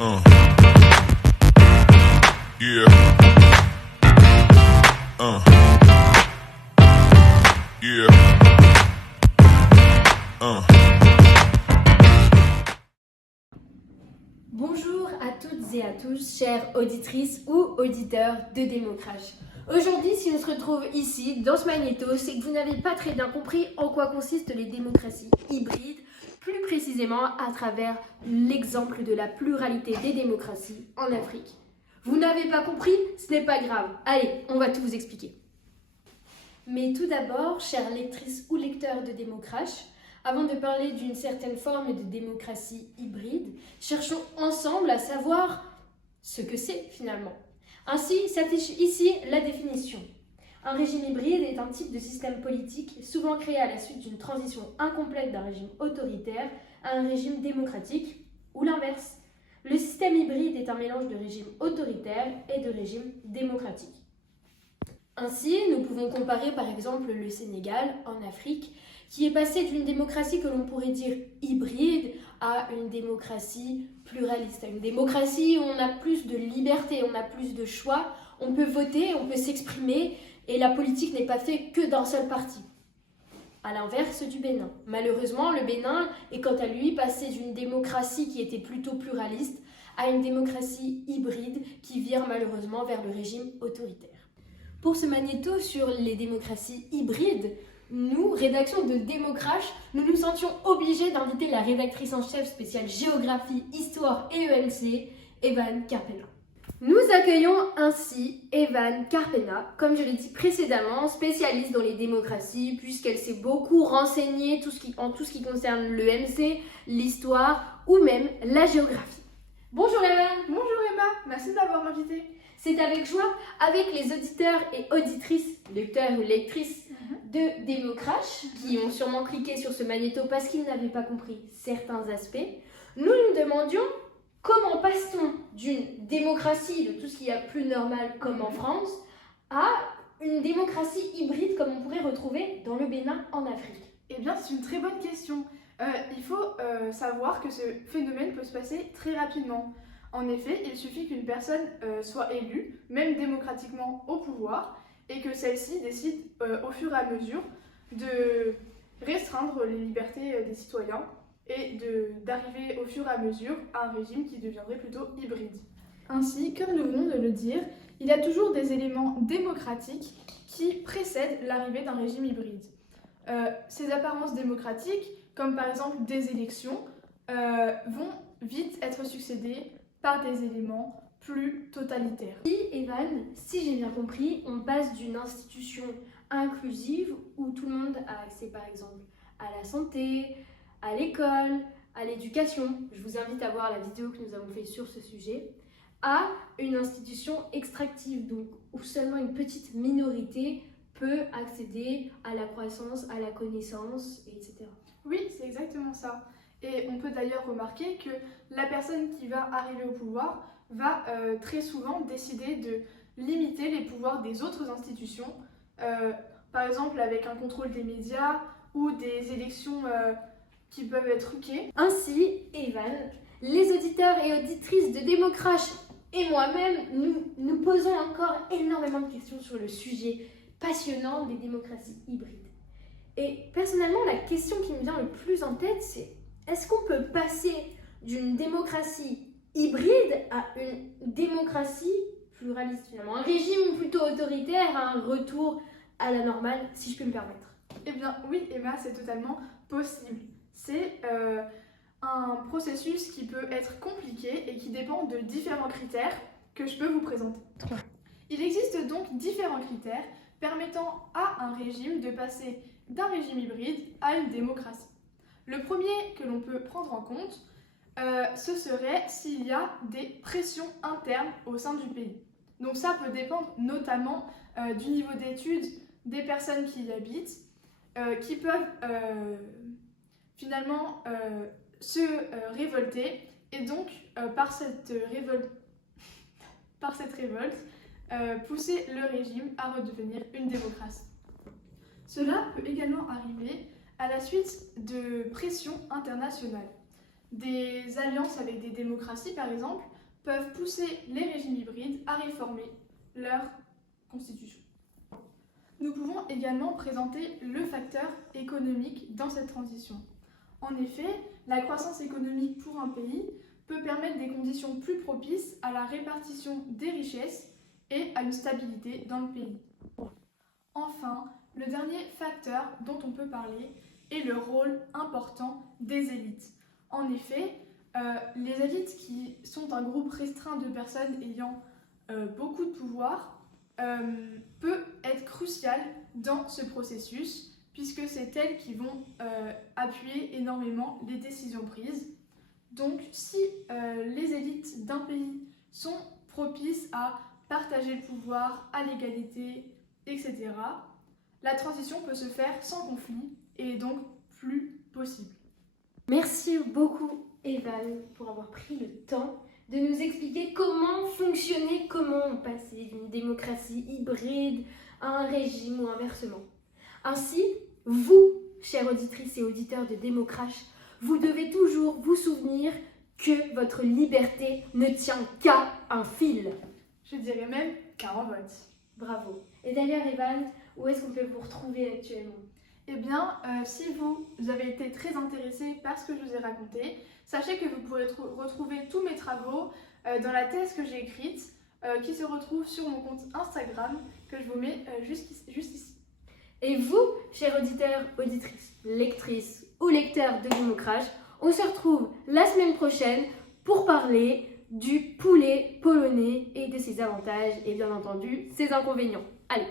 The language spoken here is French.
Yeah. Yeah. Bonjour à toutes et à tous, chères auditrices ou auditeurs de Démocrash. Aujourd'hui, si on se retrouve ici, dans ce magnéto, c'est que vous n'avez pas très bien compris en quoi consistent les démocraties hybrides, plus précisément à travers l'exemple de la pluralité des démocraties en Afrique. Vous n'avez pas compris? Ce n'est pas grave. Allez, on va tout vous expliquer. Mais tout d'abord, chères lectrices ou lecteurs de Démocrash, avant de parler d'une certaine forme de démocratie hybride, cherchons ensemble à savoir ce que c'est finalement. Ainsi s'affiche ici la définition. Un régime hybride est un type de système politique souvent créé à la suite d'une transition incomplète d'un régime autoritaire à un régime démocratique, ou l'inverse. Le système hybride est un mélange de régime autoritaire et de régime démocratique. Ainsi, nous pouvons comparer par exemple le Sénégal en Afrique, qui est passé d'une démocratie que l'on pourrait dire hybride à une démocratie pluraliste, à une démocratie où on a plus de liberté, on a plus de choix, on peut voter, on peut s'exprimer et la politique n'est pas faite que d'un seul parti. À l'inverse du Bénin. Malheureusement, le Bénin est quant à lui passé d'une démocratie qui était plutôt pluraliste à une démocratie hybride qui vire malheureusement vers le régime autoritaire. Pour ce magnéto sur les démocraties hybrides, nous, rédaction de Démocrash, nous nous sentions obligés d'inviter la rédactrice en chef spéciale géographie, histoire et EMC, Evan Carpena. Nous accueillons ainsi Evan Carpena, comme je l'ai dit précédemment, spécialiste dans les démocraties, puisqu'elle s'est beaucoup renseignée en tout ce qui concerne l'EMC, l'histoire ou même la géographie. Bonjour Evan. Bonjour Emma, merci d'avoir m'invitée. C'est avec joie, avec les auditeurs et auditrices, lecteurs ou lectrices de Démocrash, qui ont sûrement cliqué sur ce magnéto parce qu'ils n'avaient pas compris certains aspects, nous nous demandions comment passe-t-on d'une démocratie de tout ce qu'il y a plus normal comme en France à une démocratie hybride comme on pourrait retrouver dans le Bénin en Afrique. Eh bien, c'est une très bonne question. Il faut savoir que ce phénomène peut se passer très rapidement. En effet, il suffit qu'une personne soit élue, même démocratiquement au pouvoir, et que celle-ci décide au fur et à mesure de restreindre les libertés des citoyens et d'arriver au fur et à mesure à un régime qui deviendrait plutôt hybride. Ainsi, comme nous venons de le dire, il y a toujours des éléments démocratiques qui précèdent l'arrivée d'un régime hybride. Ces apparences démocratiques, comme par exemple des élections, vont vite être succédées par des éléments plus totalitaires. Evan, si j'ai bien compris, on passe d'une institution inclusive où tout le monde a accès par exemple à la santé, à l'école, à l'éducation, je vous invite à voir la vidéo que nous avons faite sur ce sujet, à une institution extractive, donc où seulement une petite minorité peut accéder à la croissance, à la connaissance, etc. Oui, c'est exactement ça. Et on peut d'ailleurs remarquer que la personne qui va arriver au pouvoir va très souvent décider de limiter les pouvoirs des autres institutions, par exemple avec un contrôle des médias ou des élections qui peuvent être truquées. Ainsi, Evan, les auditeurs et auditrices de Démocrash et moi-même, nous posons encore énormément de questions sur le sujet passionnant des démocraties hybrides. Et personnellement, la question qui me vient le plus en tête, c'est est-ce qu'on peut passer d'une démocratie hybride à une démocratie pluraliste finalement, un régime plutôt autoritaire, un retour à la normale, si je peux me permettre? Eh bien oui, Emma, c'est totalement possible. C'est un processus qui peut être compliqué et qui dépend de différents critères que je peux vous présenter. Il existe donc différents critères permettant à un régime de passer d'un régime hybride à une démocratie. Le premier que l'on peut prendre en compte, ce serait s'il y a des pressions internes au sein du pays. Donc ça peut dépendre notamment du niveau d'études des personnes qui y habitent, qui peuvent finalement se révolter et donc par cette révolte pousser le régime à redevenir une démocratie. Cela peut également arriver à la suite de pressions internationales. Des alliances avec des démocraties, par exemple, peuvent pousser les régimes hybrides à réformer leur constitution. Nous pouvons également présenter le facteur économique dans cette transition. En effet, la croissance économique pour un pays peut permettre des conditions plus propices à la répartition des richesses et à une stabilité dans le pays. Enfin, le dernier facteur dont on peut parler est le rôle important des élites. En effet, les élites qui sont un groupe restreint de personnes ayant beaucoup de pouvoir peut être crucial dans ce processus puisque c'est elles qui vont appuyer énormément les décisions prises. Donc si les élites d'un pays sont propices à partager le pouvoir, à l'égalité, etc., la transition peut se faire sans conflit et est donc plus possible. Merci beaucoup Evan pour avoir pris le temps de nous expliquer comment fonctionnait, comment on passait d'une démocratie hybride à un régime ou inversement. Ainsi, vous, chères auditrices et auditeurs de Démocrash, vous devez toujours vous souvenir que votre liberté ne tient qu'à un fil. Je dirais même qu'à un vote. Bravo. Et d'ailleurs Evan, où est-ce qu'on peut vous retrouver actuellement ? Eh bien, si vous avez été très intéressé par ce que je vous ai raconté, sachez que vous pourrez retrouver tous mes travaux dans la thèse que j'ai écrite, qui se retrouve sur mon compte Instagram, que je vous mets juste ici. Et vous, chers auditeurs, auditrices, lectrices ou lecteurs de Démocrash, on se retrouve la semaine prochaine pour parler du poulet polonais et de ses avantages et bien entendu ses inconvénients. Allez!